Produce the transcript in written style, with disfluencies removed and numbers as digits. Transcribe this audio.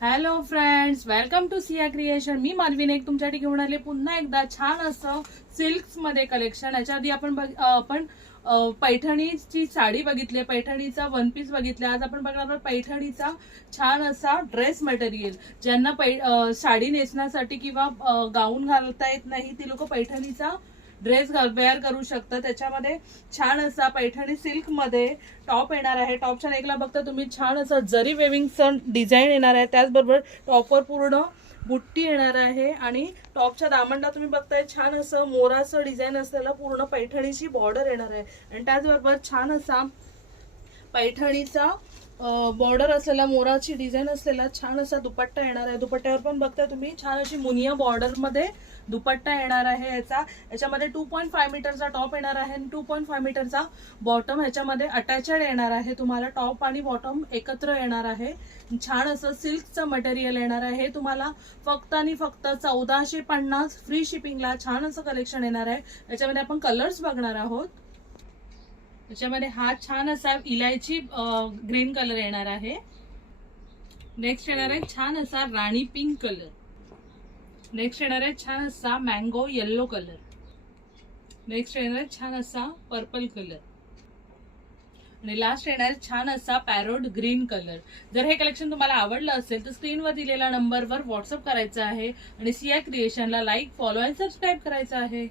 Hello friends, welcome to Siya creation. मी माधवी नाईक तुमच्यासाठी घेऊन आले पुन्हा एकदा छान असं सिल्क्स मध्ये कलेक्शन. याच्या आधी आपण पैठणीची साडी बघितली, पैठणीचा वन पीस बघितले. आज आपण बघणार आहोत पैठणीचा छान असा ड्रेस मटेरियल. ज्यांना साडी नेसण्यासाठी किंवा गाऊन घालता येत नाही ती लोक पैठणीचा ड्रेस वेअर करू शकतात. त्याच्यामध्ये छान असा पैठणी सिल्क मध्ये टॉप येणार आहे. टॉपच्या नेकला बघता तुम्ही छान असा जरी वेविंगचा डिझाईन येणार आहे. त्याचबरोबर टॉपवर पूर्ण बुट्टी येणार आहे आणि टॉपच्या दामनला तुम्ही बघताय छान असं मोराचं डिझाईन असलेला पूर्ण पैठणीची बॉर्डर येणार आहे. आणि त्याचबरोबर छान असा पैठणीचा बॉर्डर असलेला मोराची डिझाईन असलेला छान असा दुपट्टा येणार आहे. दुपट्ट्यावर पण बघता तुम्ही छान अशी मुनिया बॉर्डर मध्ये दुपट्टा येणार आहे. याच्यामध्ये 2.5 मीटरचा टॉप येणार आहे आणि 2.5 मीटरचा बॉटम ह्याच्यामध्ये अटॅचड येणार आहे. तुम्हाला टॉप आणि बॉटम एकत्र येणार आहे. छान असं सिल्कचं मटेरियल येणार आहे. तुम्हाला फक्त आणि फक्त 1450 फ्री शिपिंगला छान असं कलेक्शन येणार आहे. याच्यामध्ये आपण कलर्स बघणार आहोत. त्याच्यामध्ये हा छान असा इलायची ग्रीन कलर येणार आहे. नेक्स्ट येणार आहे छान असा राणी पिंक कलर. नेक्स्ट येणार आहे छान असा मँगो येल्लो कलर. नेक्स्ट येणार आहे छान असा पर्पल कलर आणि लास्ट येणार छान असा पॅरोट ग्रीन कलर. जर हे कलेक्शन तुम्हाला आवडलं असेल तर स्क्रीनवर दिलेल्या नंबरवर व्हॉट्सअप करायचं आहे आणि सिया क्रिएशनला लाईक, फॉलो आणि सबस्क्राईब करायचं आहे.